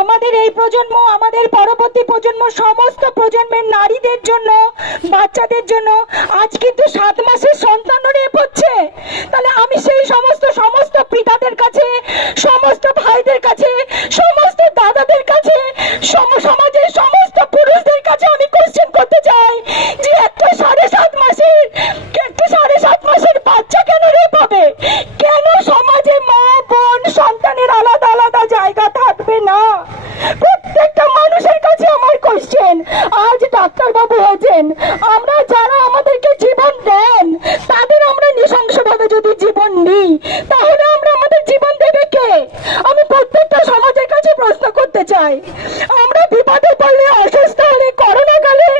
আমাদের এই প্রজন্ম, আমাদের পরবর্তী প্রজন্ম, সমস্ত প্রজন্মের নারীদের জন্য, বাচ্চাদের জন্য আজ কিন্তু 7 মাসের সন্তানও রেপ হচ্ছে। তাহলে আমি সেই সমস্ত পিতাদের কাছে, সমস্ত ভাইদের কাছে, সমস্ত দাদাদের কাছে, সমাজের সমস্ত পুরুষদের কাছে আমি কোশ্চেন করতে চাই যে একটা 7.5 মাসের বাচ্চা কেন রেপ হবে? কেন সমাজে মা বোন সন্তানের আলাদা আলাদা জায়গা থাকবে না? প্রত্যেকটা মানুষের কাছে আমার কোশ্চেন। আজ ডাক্তারবাবু হয়েছেন, আমরা যারা আমাদেরকে জীবন দেন তাদের আমরা নৃশংসভাবে যদি জীবন নিই, তাহলে আমরা আমাদের জীবন দেবে কে? আমি প্রত্যেকটা সমাজের কাছে প্রশ্ন করতে চাই। আমরা বিপদে পড়লে, অসুস্থ হলে, করোনা কালে